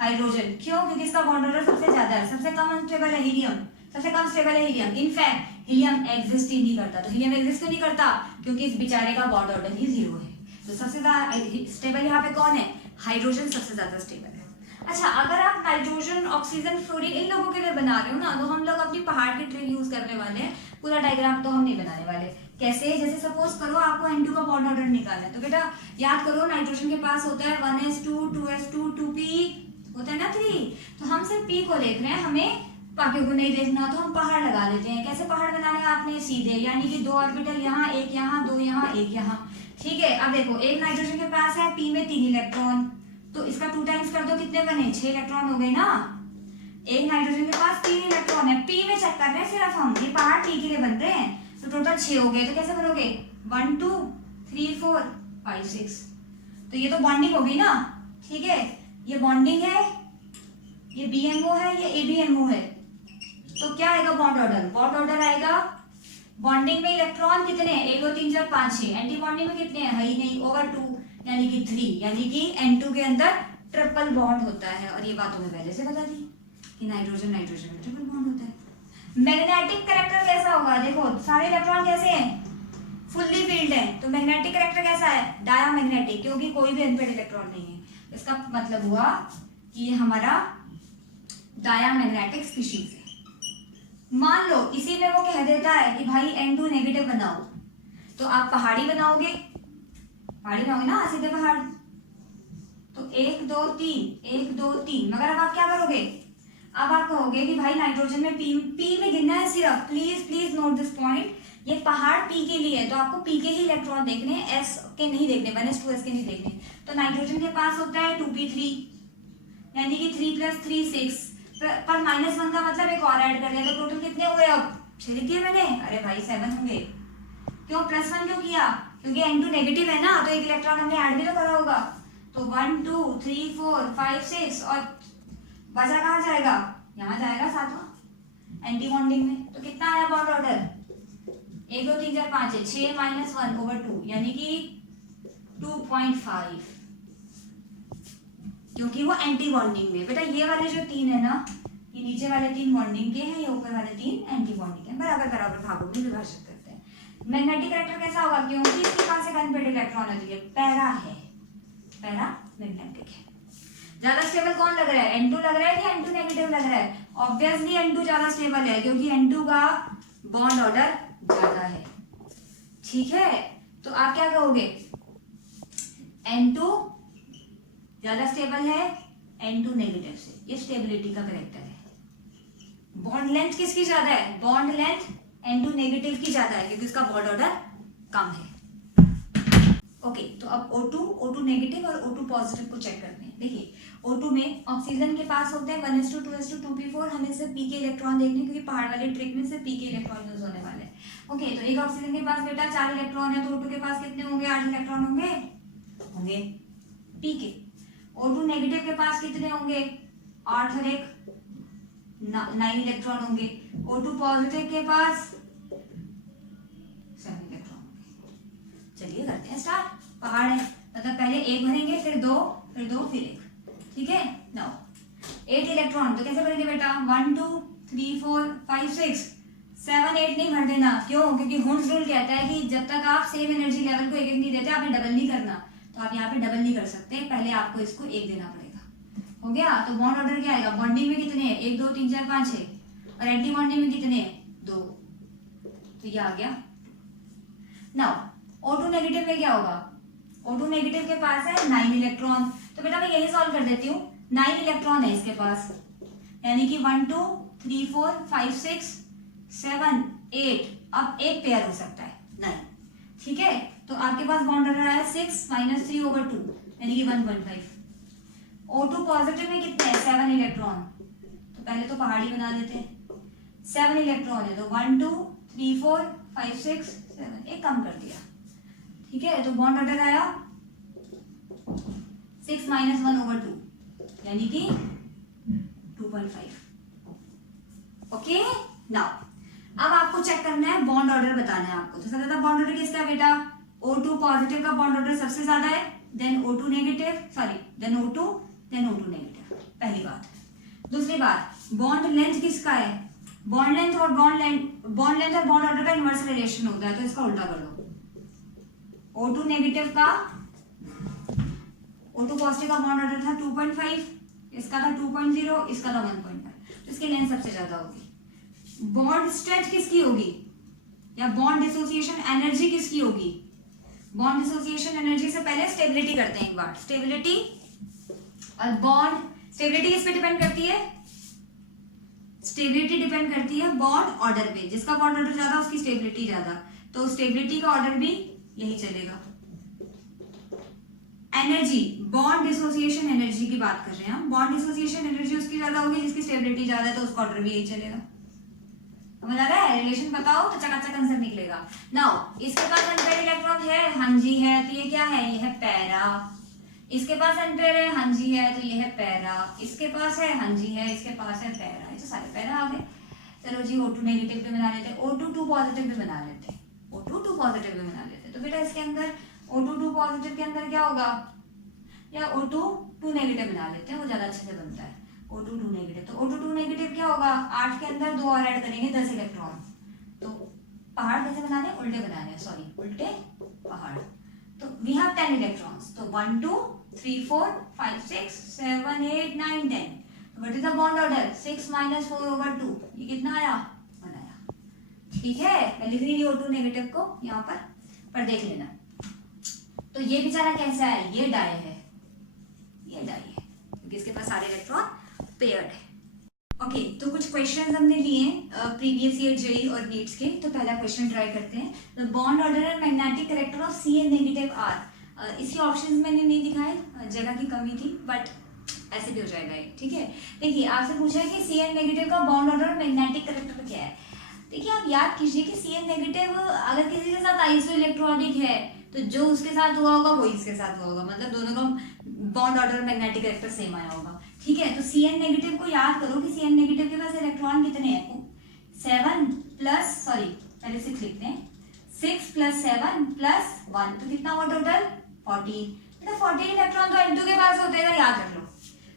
हाइड्रोजन, क्यों, क्योंकि इसका बॉन्ड ऑर्डर सबसे ज्यादा है, सबसे कम अनस्टेबल है हीलियम, सबसे कम स्टेबल है हीलियम, इनफैक्ट हीलियम एग्जिस्ट ही नहीं करता, तो हीलियम एग्जिस्ट क्यों नहीं करता, क्योंकि इस बेचारे का बॉन्ड ऑर्डर ही 0 है, तो सबसे ज्यादा स्टेबल यहाँ पे कौन है, हाइड्रोजन सबसे ज्यादा स्टेबल है। अच्छा अगर आप नाइट्रोजन ऑक्सीजन फ्लोरीन इन लोगों के लिए बना रहे हो ना, तो हम लोग अपनी पहाड़ की ट्री यूज करने वाले हैं, पूरा डायग्राम तो हम नहीं बनाने वाले। कैसे, जैसे सपोज करो आपको N2 का बॉन्ड ऑर्डर निकालना है, तो बेटा याद करो नाइट्रोजन के पास होता है 1s2 2s2 2p होता है ना 3, तो हम सिर्फ p को देख रहे हैं, हमें बाकी को नहीं देखना, तो हम पहाड़ लगा देते हैं। कैसे पहाड़ बनाने हैं आपने, सीधे, यानी कि 2 ऑर्बिटल यहाँ, एक यहाँ, 2 यहाँ, एक यहाँ, ठीक है। अब देखो एक नाइट्रोजन के पास है p में 3 इलेक्ट्रॉन, तो इसका 2 टाइम्स कर दो, कितने बने 6 इलेक्ट्रॉन हो गए ना, एक नाइट्रोजन के पास 3 इलेक्ट्रॉन है, p में चेक कर रहे हैं सिर्फ हम, ये पहाड़ p के लिए बन रहे हैं, तो टोटल 6 हो गए, तो कैसे भरोगे 1 2 3 4 5 6, तो ये तो बॉन्डिंग हो गई ना, ठीक है, ये बॉन्डिंग है, ये BMO है, ये ABMO है, तो क्या आएगा बॉन्ड ऑर्डर, बॉन्ड ऑर्डर आएगा, बॉन्डिंग में इलेक्ट्रॉन कितने हैं 1 2 3 4 5 6, एंटी बॉन्डिंग में कितने हैं, है ही नहीं, /2 यानी कि 3, यानी कि N2 के अंदर ट्रिपल बॉन्ड होता है, और ये बातों में पहले से बता दी कि नाइट्रोजन में ट्रिपल बॉन्ड होता है। मैग्नेटिक कैरेक्टर कैसा होगा, देखो सारे इलेक्ट्रॉन कैसे हैं, फुल्ली फील्ड है, तो मैग्नेटिक कैरेक्टर कैसा है, डायमैग्नेटिक, क्योंकि कोई भी अनपेड इलेक्ट्रॉन नहीं है, इसका मतलब हुआ कि ये हमारा डायमैग्नेटिक स्पीशीज है। मान लो इसी में वो कह देता है कि भाई N2 नेगेटिव बनाओ, तो आप पहाड़ी बनाओगे ना, सीधे पहाड़, तो 1 2 3 1 2 3, मगर अब आप क्या करोगे, अब आप कहोगे कि भाई नाइट्रोजन में पी में गिनना है सिर्फ, प्लीज नोट दिस पॉइंट, ये पहाड़ पी के लिए है तो आपको पी के ही इलेक्ट्रॉन देखने, एस के नहीं देखने, 1s2s के नहीं देखने। तो नाइट्रोजन के पास होता है 2p3, यानी कि 3 + 3 6, पर -1 का मतलब एक और ऐड कर दिया, तो टोटल कितने हुए? अब 6 लिख दिए मैंने, अरे भाई 7 होंगे। क्यों +1 क्यों किया? क्योंकि N2 नेगेटिव है ना, तो एक इलेक्ट्रॉन हमने ऐड भी तो करा होगा। तो 1 2 3 4 5 6 और बचा कहाँ जाएगा? यहाँ जाएगा सातवां एंटी बॉन्डिंग में। तो कितना आया बॉन्ड ऑर्डर? 1 2 3 4 5 है, 6 - 1/2 यानी कि 2.5, क्योंकि वो एंटी बॉन्डिंग में। बेटा ये वाले जो 3 है ना, ये नीचे वाले 3 बॉन्डिंग के हैं, ये ऊपर वाले 3 एंटी बॉन्डिंग के, बराबर बराबर भागों में विभाजित करते हैं। मैग्नेटिक कैरेक्टर कैसा होगा? क्योंकि इसके पास एक अनपेड इलेक्ट्रॉन है, तो ये पैरा है, पैरा मैग्नेटिक है। ज्यादा स्टेबल कौन लग रहा है? N2 लग रहा है कि N2 नेगेटिव लग रहा है? ऑब्वियसली N2 ज्यादा स्टेबल है, क्योंकि N2 का बॉन्ड ऑर्डर ज्यादा है। ठीक है, तो आप क्या कहोगे? N2 ज्यादा स्टेबल है N2 नेगेटिव से, ये स्टेबिलिटी का कैरेक्टर है। बॉन्ड लेंथ किसकी ज्यादा है? बॉन्ड लेंथ N2 नेगेटिव की ज्यादा है, क्योंकि उसका बॉन्ड ऑर्डर कम है। ओके, तो अब O2 नेगेटिव और O2 पॉजिटिव को चेक करते हैं। देखिए O2 में ऑक्सीजन के पास होते हैं 1s2 2s2 2p4, हमें सिर्फ p के इलेक्ट्रॉन देखने, क्योंकि पहाड़ वाले ट्रिक में सिर्फ p के इलेक्ट्रॉन यूज होने वाले हैं। ओके, तो एक ऑक्सीजन के पास बेटा 4 इलेक्ट्रॉन है, तो O2 के पास कितने होंगे? 8 इलेक्ट्रॉन होंगे p के। O2 नेगेटिव के पास कितने होंगे? 8 और 1 9 इलेक्ट्रॉन होंगे। O2 पॉजिटिव के पास 7 इलेक्ट्रॉन होंगे। चलिए करते हैं स्टार्ट। पहाड़ है, मतलब पहले 1 भरेंगे, फिर 2, फिर 2, फिर 1। ठीक है, नाउ 8 इलेक्ट्रॉन, तो कैसे भरेंगे बेटा? 1 2 3 4 5 6 7 8 नहीं भर देना। क्यों? क्योंकि हुंस रूल कहता है कि जब तक आप सेम एनर्जी लेवल को एक नहीं देते, आपने डबल नहीं करना। तो आप यहाँ पे डबल नहीं कर सकते, पहले आपको इसको 1 देना पड़ेगा। हो गया? तो बॉन्ड ऑर्डर क्या आएगा? बॉन्डिंग में कितने हैं? 1 2 3 4 5 6, और एंटी बॉन्डिंग में कितने हैं? 2। तो ये आ गया। नाउ O2 नेगेटिव में क्या होगा? O2 नेगेटिव के पास है 9 इलेक्ट्रॉन, तो बेटा मैं यही सॉल्व कर देती हूँ। 9 इलेक्ट्रॉन है इसके पास, यानी कि 1 2 3 4 5 6 7 8, अब एक पेयर हो सकता है 9। ठीक है, तो आपके पास बॉन्ड ऑर्डर आया 6 - 3/2, यानी कि 1.5। O2 पॉजिटिव में कितने हैं? 7 इलेक्ट्रॉन, तो पहले तो पहाड़ी बना लेते हैं। 7 इलेक्ट्रॉन है, तो 1 2 3 4 5 6 7, एक कम कर दिया। ठीक है, तो बॉन्ड ऑर्डर आया 6 - 1/2, यानी कि 2.5। ओके, नाउ अब आपको चेक करना है, बॉन्ड ऑर्डर बताना है आपको। तो सबसे ज्यादा बॉन्ड ऑर्डर किसका है बेटा? O2 पॉजिटिव का बॉन्ड ऑर्डर सबसे ज्यादा है, then O2 negative, sorry then O2, then O2 negative. पहली बात। दूसरी बात, बॉन्ड लेंथ किसका है? बॉन्ड लेंथ और बॉन्ड ऑर्डर का इनवर्स रिलेशन होता है, तो इसका उल्टा कर दो। O2 नेगेटिव का, O2 पॉजिटिव का बॉन्ड ऑर्डर था 2.5, इसका था 2.0, इसका था 1.5, तो इसकी लेंथ सबसे ज्यादा होगी। बॉन्ड स्ट्रेच किसकी होगी, या बॉन्ड डिसोसिएशन एनर्जी किसकी होगी? बॉन्ड डिसोसिएशन एनर्जी से पहले स्टेबिलिटी करते हैं एक बार। स्टेबिलिटी और बॉन्ड, स्टेबिलिटी किस पे डिपेंड करती है? स्टेबिलिटी डिपेंड करती है बॉन्ड ऑर्डर पे। जिसका बॉन्ड ऑर्डर ज्यादा उसकी स्टेबिलिटी ज्यादा, तो स्टेबिलिटी का ऑर्डर भी यही चलेगा। एनर्जी, बॉन्ड डिसोसिएशन एनर्जी की बात कर रहे हैं हम। बॉन्ड डिसोसिएशन एनर्जी उसकी ज्यादा होगी जिसकी स्टेबिलिटी ज्यादा है, तो उसका ऑर्डर भी यही चलेगा। समझ आ रहा है? रिलेशन बताओ तो चकाचक आंसर निकलेगा। नाउ इसके पास अनपेयर इलेक्ट्रॉन है, हाँ जी है, तो ये क्या है? ये है पैरा। इसके पास अनपेयर है, हाँ जी है, तो ये है पैरा। इसके पास है, हाँ जी है, इसके पास है पैरा। ये तो सारे पैरा आ गए। चलो जी O2 नेगेटिव पे बना लेते हैं, O2 2 पॉजिटिव पे बना लेते हैं, O2 2 पॉजिटिव पे बना लेते हैं। तो बेटा इसके अंदर O2 2 पॉजिटिव के अंदर क्या होगा? या O2 2 नेगेटिव बना लेते हैं, वो ज्यादा अच्छे से बनता है। O2 2 नेगेटिव, तो O2 2 नेगेटिव क्या होगा? 8 के अंदर 2 और ऐड करेंगे, 10 इलेक्ट्रॉन। तो पहाड़ कैसे बनाने? उल्टे बनाने, सॉरी उल्टे पहाड़। तो वी हैव 10 इलेक्ट्रॉन्स, तो 1 2 3 4 5 6 7 8 9 10। What is the bond order? 6 - 4/2, ये कितना आया? 1 आया। ठीक है, मैं लिख रही हूँ O2 नेगेटिव को यहाँ पर देख लेना। तो ये बेचारा कैसा है? ये डाई है, ये डाई है, क्योंकि इसके पास सारे इलेक्ट्रॉन पेयर्ड है। ओके तो कुछ क्वेश्चंस हमने लिए प्रीवियस ईयर जेई और नीट्स के। तो पहला क्वेश्चन ट्राई करते हैं। The bond order and magnetic character of Cn negative are. इसके ऑप्शंस मैंने नहीं दिखाए, जगह की कमी थी, बट ऐसे भी हो जाएगा ये, ठीक है। देखिए आपसे पूछा है कि Cn नेगेटिव का बॉन्ड ऑर्डर और मैग्नेटिक करेक्टर क्या है। देखिए आप याद कीजिए कि Cn नेगेटिव अगर किसी के साथ आइसो इलेक्ट्रॉनिक है तो जो उसके साथ हुआ होगा वही इसके साथ हुआ होगा, मतलब दोनों का bond order magnetic character same आया होगा, ठीक है। तो Cn नेगेटिव को याद करो कि Cn नेगेटिव के पास इलेक्ट्रॉन कितने हैं, 7 प्लस सॉरी पहले 6 लिखते हैं, 6 प्लस 7 प्लस 1, तो कितना हुआ टोटल 14। बेटा 14 इलेक्ट्रॉन तो N2 के पास होते हैं, याद रख लो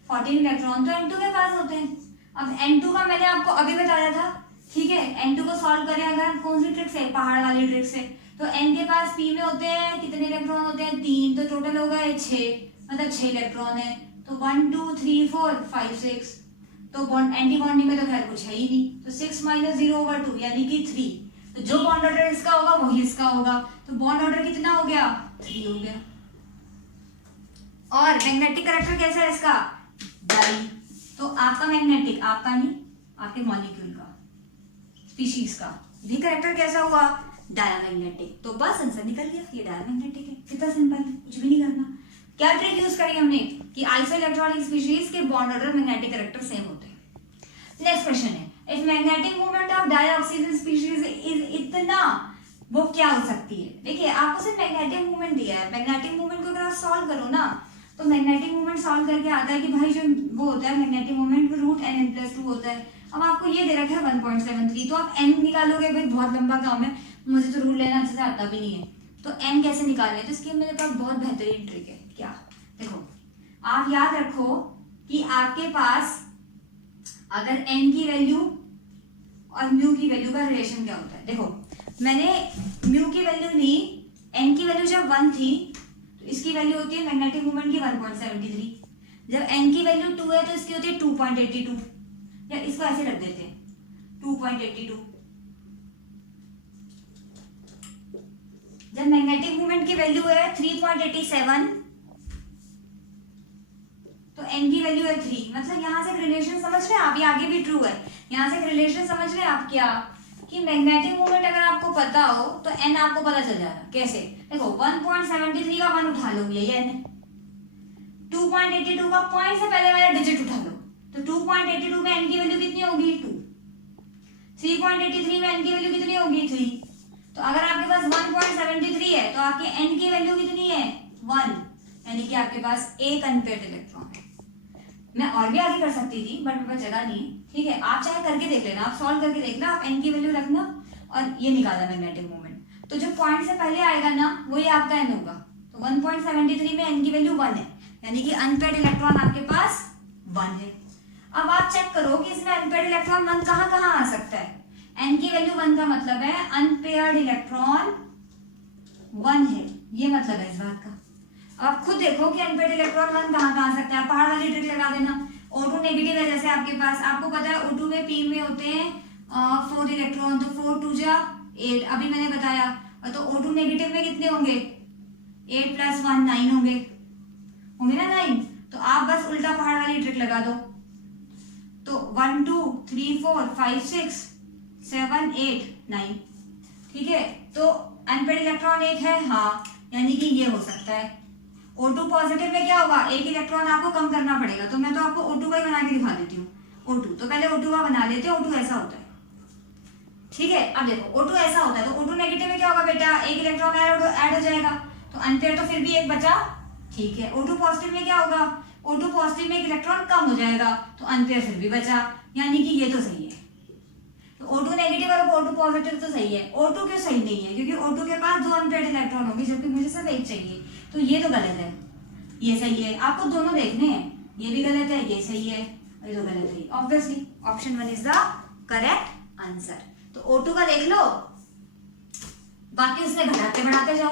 14 इलेक्ट्रॉन तो N2 के पास होते हैं। अब N2 का मैंने आपको अभी बताया था, ठीक है। N2 को सॉल्व करें अगर कौन सी ट्रिक से, पहाड़ वाली ट्रिक से, तो N के पास P में होते हैं कितने इलेक्ट्रॉन होते हैं, 3, तो टोटल हो गए 6, मतलब 6 इलेक्ट्रॉन है। तो 1 2 3 4 5 6, तो बॉन्ड एंटी बॉन्डिंग में तो खैर कुछ है ही नहीं, तो 6 - 0/2 यानी कि 3। तो जो बॉन्ड ऑर्डर इसका होगा वही इसका होगा, तो बॉन्ड ऑर्डर कितना हो गया, 3 हो गया। और मैग्नेटिक करेक्टर कैसा है इसका, डाई। तो आपका मैग्नेटिक, आपका नहीं, आपके मॉलिक्यूल का, स्पीशीज का भी करेक्टर कैसा हुआ, डायमैग्नेटिक। तो बस आंसर निकल गया, ये डायमैग्नेटिक है। कितना सिंपल है, कुछ भी नहीं करना। क्या ट्रिक यूज करी हमने कि आइसो इलेक्ट्रॉनिक स्पीशीज के bond order magnetic character same होते हैं। नेक्स्ट क्वेश्चन है, if magnetic moment of dioxygen species is इतना, वो क्या हो सकती है। देखिए आपको सिर्फ मैग्नेटिक मूवमेंट दिया है, मैग्नेटिक मूवमेंट को अगर आप सॉल्व करो ना, तो मैग्नेटिक मूवमेंट सॉल्व करके आता है कि भाई जो वो होता है मैग्नेटिक मूवमेंट √n+2 होता है। अब आपको ये दे रखा है 1.73, तो आप n निकालोगे, भाई बहुत लंबा काम है, मुझे तो रूल लेना अच्छे से आता भी नहीं है, तो n कैसे निकालने, तो इसकी मेरे पास बहुत बेहतरीन ट्रिक है। क्या, देखो आप याद रखो कि आपके पास अगर n की वैल्यू और म्यू की वैल्यू का रिलेशन क्या होता है। देखो मैंने म्यू की वैल्यू ली, n की वैल्यू जब 1 थी तो इसकी वैल्यू होती है मैग्नेटिक मोमेंट की 1.73, जब n की वैल्यू 2 है तो इसकी होती है 2.82, या इसको ऐसे रख देते हैं 2.82। जब मैग्नेटिक मोमेंट की वैल्यू है 3.87 तो n की वैल्यू है 3, मतलब यहां से रिलेशन समझ रहे हैं आप, ये आगे भी ट्रू है, यहां से रिलेशन समझ रहे हैं आप क्या, कि मैग्नेटिक मोमेंट अगर आपको पता हो तो n आपको पता चल जाएगा। कैसे, देखो 1.73 का 1 उठा लो, ये n है, 2.82 का पॉइंट से पहले वाला डिजिट उठा लो, तो 2.82 में n की वैल्यू कितनी होगी 2, 3.83 में n की वैल्यू कितनी होगी 3, तो अगर आपके पास 1.73 है तो आपके n की वैल्यू कितनी है 1, यानी कि आपके पास एक अनपेयर्ड इलेक्ट्रॉन है। मैं और भी आगे कर सकती थी बट मेरे पास जगह नहीं है, ठीक है। आप चाहे करके देख लेना, आप सॉल्व करके देखना, आप n की वैल्यू रखना और ये निकालना मैग्नेटिक मोमेंट, तो जो पॉइंट से पहले आएगा ना वही आपका n होगा। तो 1.73 में n की वैल्यू 1 है, यानी कि अनपेयर्ड इलेक्ट्रॉन आपके पास 1 है। अब आप चेक करो कि इसमें अनपेयर्ड इलेक्ट्रॉन 1 कहाँ कहाँ आ सकता है। n की वैल्यू 1 का मतलब है अनपेयर्ड इलेक्ट्रॉन 1 है, ये मतलब है इस बात का। आप खुद देखो कि अनपेयर्ड इलेक्ट्रॉन 1 कहाँ कहाँ आ सकता है, पहाड़ वाली ट्रिक लगा देना। O2 नेगेटिव है, जैसे आपके पास, आपको पता है O2 में P में होते हैं 4 इलेक्ट्रॉन, तो 4 2 जा 8, अभी मैंने बताया। और तो O2 नेगेटिव में कितने होंगे, 8 + 1 9 होंगे ना 9, तो आप बस उल्टा पहाड़ वाली ट्रिक लगा दो, तो 1 2 3 4 5 6 7 8 9, ठीक है। तो अनपेयर्ड इलेक्ट्रॉन 1 है, हाँ, यानी कि ये हो सकता है। O2 पॉजिटिव में क्या होगा, एक इलेक्ट्रॉन आपको कम करना पड़ेगा, तो मैं तो आपको O2 का ही बना के दिखा देती हूँ। O2 तो पहले O2 का बना लेते हैं, O2 ऐसा होता है, ठीक है। अब देखो O2 ऐसा होता है, तो O2 नेगेटिव में क्या होगा बेटा, एक इलेक्ट्रॉन ऐड हो जाएगा, तो अनपेयर तो फिर भी एक बचा, ठीक है। O2 पॉजिटिव में क्या होगा, O2 पॉजिटिव में एक इलेक्ट्रॉन कम हो जाएगा, तो अनपेयर फिर भी बचा, यानी कि ये तो सही है। तो O2 नेगेटिव और O2 पॉजिटिव तो सही है। O2 क्यों सही नहीं है, क्योंकि O2 के पास 2 अनपेयर्ड इलेक्ट्रॉन होंगे, जबकि मुझे सिर्फ एक चाहिए, तो ये तो गलत है, ये सही है। आपको दोनों देखने हैं, ये भी गलत है, ये सही है, ये तो गलत है। Obviously option 1 is the correct answer. तो O2 का देख लो, बाकी उसमें घटाते बढ़ाते जाओ।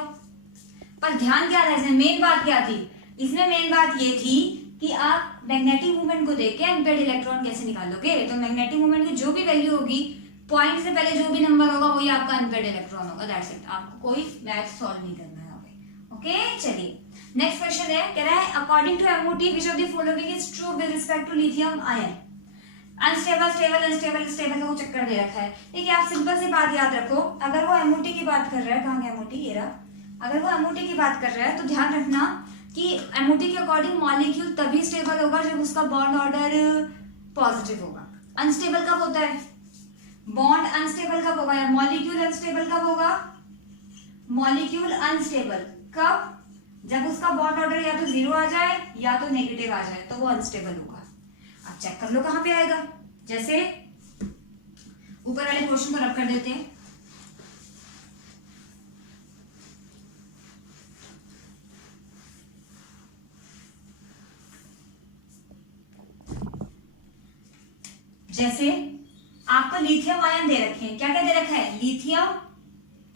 पर ध्यान क्या था इसमें, मेन बात क्या थी, इसमें मेन बात ये थी कि आप मैग्नेटिक मूवमेंट को देख के अनपेयर्ड इलेक्ट्रॉन कैसे निकालोगे। तो मैग्नेटिक मूवमेंट की जो भी वैल्यू होगी, पॉइंट से पहले जो भी नंबर होगा वही आपका अनपेयर्ड इलेक्ट्रॉन होगा, दैट्स इट। आपको कोई मैथ सॉल्व नहीं करना है यहाँ पे, ओके। चलिए नेक्स्ट क्वेश्चन है, कह रहा है according to MOT which of the following is true with respect to lithium ion. Unstable stable unstable stable का वो चक्कर दे रखा है। देखिए आप सिंपल सी बात याद रखो, अगर वो एमओटी की बात कर रहा है, कहाँ गया एमओटी, ये रहा, अगर वो एमओटी की बात कर रहा है तो ध्यान रखना कि एमओटी के अकॉर्डिंग मॉलिक्यूल तभी स्टेबल होगा जब उसका बॉन्ड ऑर्डर पॉजिटिव होगा। अनस्टेबल कब होता है, बॉन्ड अनस्टेबल कब होगा, या मॉलिक्यूल अनस्टेबल कब होगा, मॉलिक्यूल अनस्टेबल कब, जब उसका बॉन्ड ऑर्डर या तो 0 आ जाए या तो नेगेटिव आ जाए, तो वो अनस्टेबल होगा। अब चेक कर लो कहां पे आएगा, जैसे ऊपर वाले क्वेश्चन को रब कर देते हैं। जैसे आपको लिथियम आयन दे रखे हैं, क्या क्या दे रखा है, लिथियम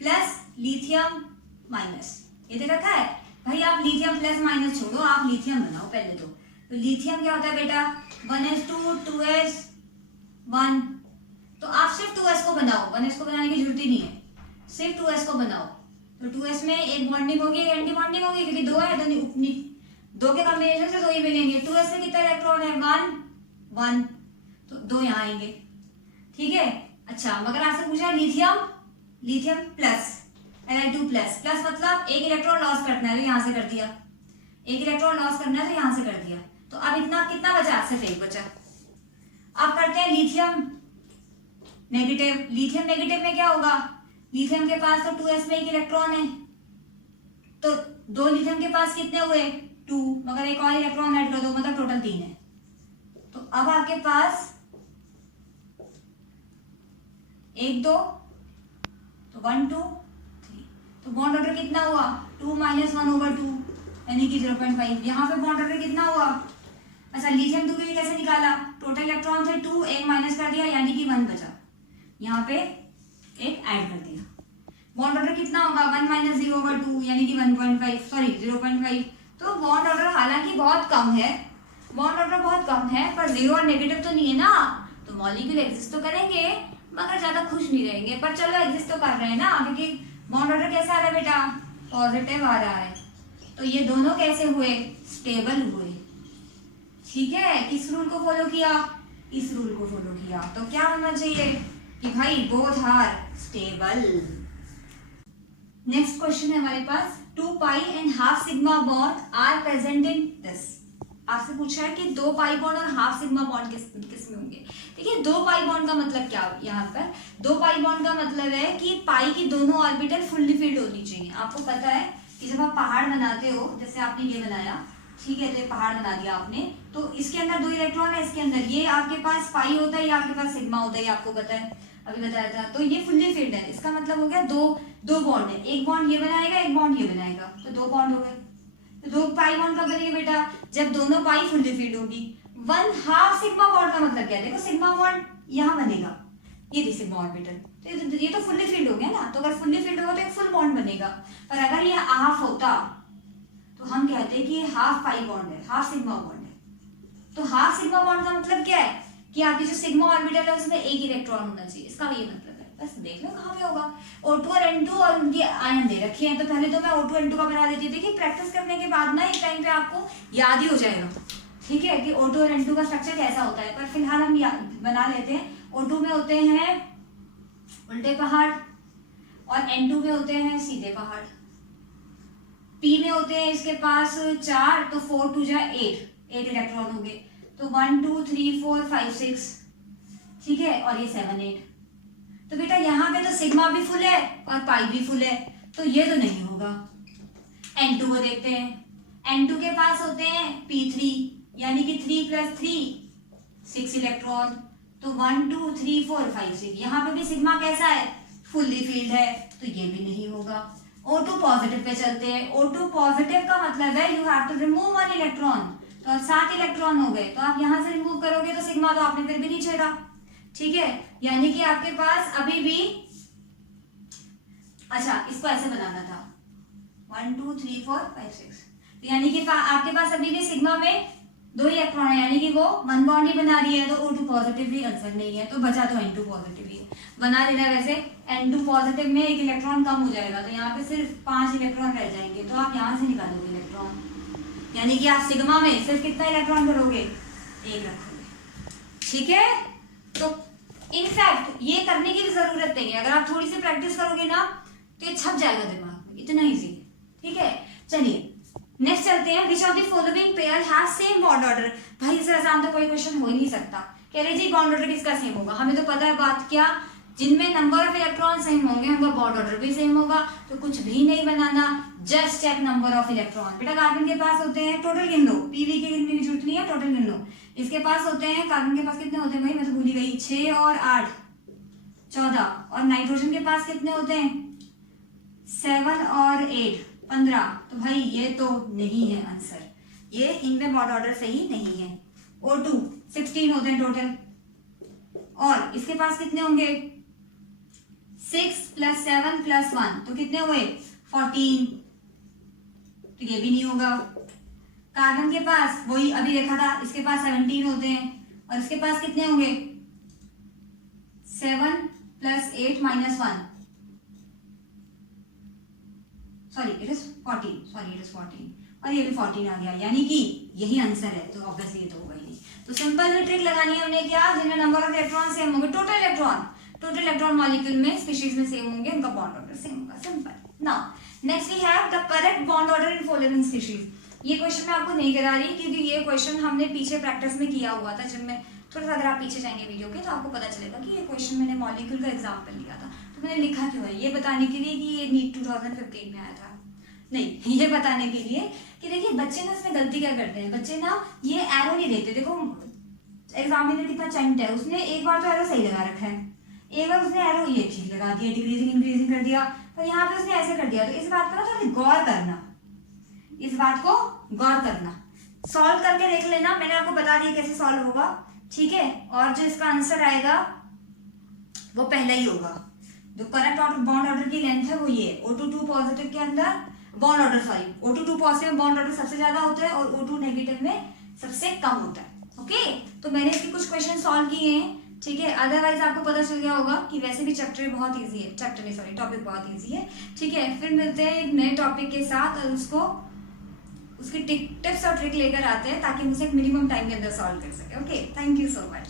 प्लस लिथियम माइनस, ये दे रखा है। भाई आप लिथियम प्लस माइनस छोड़ो, आप लिथियम बनाओ पहले तो लिथियम क्या होता है बेटा, 1s2 2s1, तो आप सिर्फ 2s को बनाओ, 1s को बनाने की जरूरत ही नहीं है, सिर्फ 2s को बनाओ। तो 2s में एक बॉन्डिंग होगी, एक एंटी बॉन्डिंग होगी, क्योंकि 2 है तो 2 के कॉम्बिनेशन से 2 ही मिलेंगे। 2s में कितना इलेक्ट्रॉन है, 1 1, तो 2 यहाँ आएंगे, ठीक है। अच्छा मगर आपसे पूछा lithium, lithium plus Li2 plus, plus मतलब एक इलेक्ट्रॉन लॉस करना है तो यहाँ से कर दिया, एक इलेक्ट्रॉन लॉस करना है तो यहाँ से कर दिया, तो अब इतना कितना बचा, सिर्फ एक बचा। अब करते हैं लिथियम नेगेटिव, लिथियम नेगेटिव में क्या होगा, लिथियम के पास तो 2s में एक इलेक्ट्रॉन है, तो 2 लिथियम के पास कितने हुए, 2, मगर एक और इलेक्ट्रॉन ऐड कर दो मतलब टोटल 3 है। तो अब आपके पास 1 2, तो 1 2 3, तो बॉन्ड ऑर्डर कितना हुआ, 2 - 1/2 यानी कि 0.5। यहाँ पे बॉन्ड ऑर्डर कितना हुआ, अच्छा लिथियम 2 के लिए कैसे निकाला, टोटल इलेक्ट्रॉन थे 2, एक माइनस कर दिया यानी कि 1 बचा, यहाँ पे एक ऐड कर दिया। बॉन्ड ऑर्डर कितना होगा, 1 - 0/2 यानी कि 1.5 सॉरी 0.5। तो बॉन्ड ऑर्डर हालांकि बहुत कम है, बॉन्ड ऑर्डर बहुत कम है, पर 0 और नेगेटिव तो नहीं है ना, तो मॉलिक्यूल एग्जिस्ट तो करेंगे मगर ज्यादा खुश नहीं रहेंगे, पर चलो एग्जिस्ट तो कर रहे हैं ना, क्योंकि बॉन्ड ऑर्डर कैसा आ रहा है बेटा, पॉजिटिव आ रहा है। तो ये दोनों कैसे हुए, स्टेबल हुए, ठीक है। किस रूल को फॉलो किया, इस रूल को फॉलो किया, तो क्या होना चाहिए कि भाई both are stable. Next question है हमारे पास, 2 pi and half sigma bond are present in this. आपसे पूछा है कि 2 पाई बॉन्ड और हाफ सिग्मा बॉन्ड किस में होंगे। देखिए 2 पाई बॉन्ड का मतलब क्या, यहाँ पर 2 पाई बॉन्ड का मतलब है कि पाई की दोनों ऑर्बिटल फुल्ली फिल्ड होनी चाहिए। आपको पता है कि जब आप पहाड़ बनाते हो, जैसे आपने ये बनाया, ठीक है, तो ये पहाड़ बना दिया आपने, तो इसके अंदर 2 इलेक्ट्रॉन है, इसके अंदर ये आपके पास पाई होता है, ये आपके पास सिग्मा होता है, ये आपको पता है, अभी बताया था। तो ये फुल्ली फिल्ड है, इसका मतलब हो गया दो बॉन्ड है, एक बॉन्ड ये बनाएगा, एक बॉन्ड ये बनाएगा, तो 2 बॉन्ड हो गए। तो 2 पाई बॉन्ड कब बनेगी बेटा, जब दोनों पाई फुल्ली फिल्ड होगी। 1 हाफ सिग्मा बॉन्ड का मतलब क्या है, देखो सिग्मा बॉन्ड यहाँ बनेगा, ये थी सिग्मा ऑर्बिटल, तो ये तो फुल्ली फिल्ड हो गया ना, तो अगर फुल्ली फिल्ड होगा तो एक फुल बॉन्ड बनेगा। पर अगर ये हाफ होता तो हम कहते हैं कि ये हाफ पाई बॉन्ड है, हाफ सिग्मा बॉन्ड है। तो हाफ सिग्मा बॉन्ड का मतलब क्या है कि आपकी जो सिग्मा ऑर्बिटल है उसमें एक इलेक्ट्रॉन होना चाहिए, इसका ये मतलब है। बस देख लो कहाँ पे होगा, O2 और N2 और उनके आयन दे रखे हैं, तो पहले तो मैं O2 N2 का बना देती थी। देखिए प्रैक्टिस करने के बाद ना एक टाइम पे आपको याद ही हो जाएगा, ठीक है, कि O2 और N2 का स्ट्रक्चर कैसा होता है। पर फिलहाल हम बना लेते हैं। O2 में होते हैं उल्टे पहाड़ और N2 में होते हैं सीधे पहाड़। P में होते हैं इसके पास 4, तो 4 2 जा 8 इलेक्ट्रॉन होंगे, तो 1 2 3 4 5 6, ठीक है, और ये 7 8। तो बेटा यहाँ पे तो सिग्मा भी फुल है और पाई भी फुल है, तो ये तो नहीं होगा। N2 को देखते हैं, N2 के पास होते हैं P3 यानी कि 3 + 3 6 इलेक्ट्रॉन, तो 1 2 3 4 5 6। यहाँ पे भी सिग्मा कैसा है, फुल्ली फील्ड है, तो ये भी नहीं होगा। O2 पॉजिटिव पे चलते हैं। O2 पॉजिटिव का मतलब है you have to remove 1 electron, तो 7 इलेक्ट्रॉन हो गए, तो आप यहाँ से रिमूव करोगे तो सिग्मा तो आपने फिर भी नहीं छेड़ा, ठीक है, यानी कि आपके पास अभी भी, अच्छा इसको ऐसे बनाना था 1 2 3 4 5 6, तो यानी कि आपके पास अभी भी सिग्मा में 2 इलेक्ट्रॉन है, यानी कि वो 1 बॉन्ड ही बना रही है, तो O2 पॉजिटिव भी आंसर नहीं है, तो बचा तो N2 पॉजिटिव ही है। बना लेना, वैसे N2 पॉजिटिव में 1 इलेक्ट्रॉन कम हो जाएगा, तो यहाँ पे सिर्फ 5 इलेक्ट्रॉन रह जाएंगे, तो आप यहाँ से निकालोगे इलेक्ट्रॉन, यानी कि आप सिग्मा में सिर्फ कितना इलेक्ट्रॉन करोगे, 1 रखोगे, ठीक है। तो इनफैक्ट ये करने की भी जरूरत नहीं है, अगर आप थोड़ी सी प्रैक्टिस करोगे ना तो ये छप जाएगा दिमाग में, इतना इजी है। ठीक है, चलिए नेक्स्ट चलते हैं। विच of the following pair has same bond order. भाई इससे आसान तो कोई क्वेश्चन हो ही नहीं सकता। कह रहे जी बॉन्ड ऑर्डर किसका सेम होगा, हमें तो पता है बात क्या, जिनमें नंबर ऑफ इलेक्ट्रॉन सेम होंगे उनका बॉन्ड ऑर्डर भी सेम होगा, तो कुछ भी नहीं बनाना, just check number of electron. बेटा कार्बन के पास होते हैं, टोटल गिन लो, पीवी के गिनने की जरूरत नहीं है, टोटल गिन लो। इसके पास होते हैं, कार्बन के पास कितने होते हैं भाई, मैं तो भूल ही गई, 6 और 8 14, और नाइट्रोजन के पास कितने होते हैं, 7 और 8 15। तो भाई ये तो नहीं है आंसर, ये इनमें बॉन्ड ऑर्डर सही नहीं है। O2 16 होते हैं टोटल, और इसके पास कितने होंगे, 6 + 7 + 1 तो कितने हुए 14, तो ये भी नहीं होगा। कार्बन के पास वही अभी देखा था, इसके पास 17 होते हैं, और इसके पास कितने होंगे 7 + 8 - 1, सॉरी इट इज 14, और ये भी 14 आ गया, यानी कि यही आंसर है, तो ऑब्वियसली ये तो होगा ही नहीं। तो सिंपल में ट्रिक लगानी है हमने क्या, जिनमें नंबर ऑफ इलेक्ट्रॉन सेम होंगे, टोटल इलेक्ट्रॉन मॉलिक्यूल में स्पीशीज में सेम होंगे, उनका बॉन्ड ऑर्डर सेम होगा, simple. Now next we have the correct bond order in following species. ये क्वेश्चन मैं आपको नहीं करा रही क्योंकि ये क्वेश्चन हमने पीछे प्रैक्टिस में किया हुआ था, जिनमें थोड़ा सा अगर आप पीछे जाएंगे वीडियो के तो आपको पता चलेगा कि ये क्वेश्चन मैंने मॉलिक्यूल का एग्जाम्पल लिया था। तो मैंने लिखा क्यों है, ये बताने के लिए कि ये नीट 2015 में आया था, नहीं ये बताने के लिए कि देखिए बच्चे ना इसमें गलती क्या करते हैं, बच्चे ना ये एरो नहीं देते। देखो एग्जामिनर कितना चंट है, उसने एक बार तो एरो सही लगा रखा है, एक बार उसने एरो ये ठीक लगा दिया, डिक्रीजिंग इंक्रीजिंग कर दिया, तो यहाँ पे उसने ऐसे कर दिया। तो इस बात को ना थोड़ी गौर करना, इस बात को गौर करना, सॉल्व करके देख लेना, मैंने आपको बता दिया कैसे सॉल्व होगा, ठीक है। और जो इसका आंसर आएगा वो पहला ही होगा, जो करेक्ट बॉन्ड ऑर्डर की लेंथ है वो ये O2 पॉजिटिव के अंदर bond order, sorry O2 positive में बॉन्ड ऑर्डर सबसे ज्यादा होता है और O2 नेगेटिव में सबसे कम होता है। ओके, तो मैंने इसके कुछ क्वेश्चन सॉल्व किए हैं, ठीक है। अदरवाइज आपको पता चल गया होगा कि वैसे भी चैप्टर बहुत इजी है, चैप्टर नहीं सॉरी टॉपिक बहुत इजी है, ठीक है। फिर मिलते हैं एक नए टॉपिक के साथ और उसकी टिप्स और ट्रिक लेकर आते हैं ताकि मुझे एक मिनिमम टाइम के अंदर सॉल्व कर सके। Okay, thank you so much.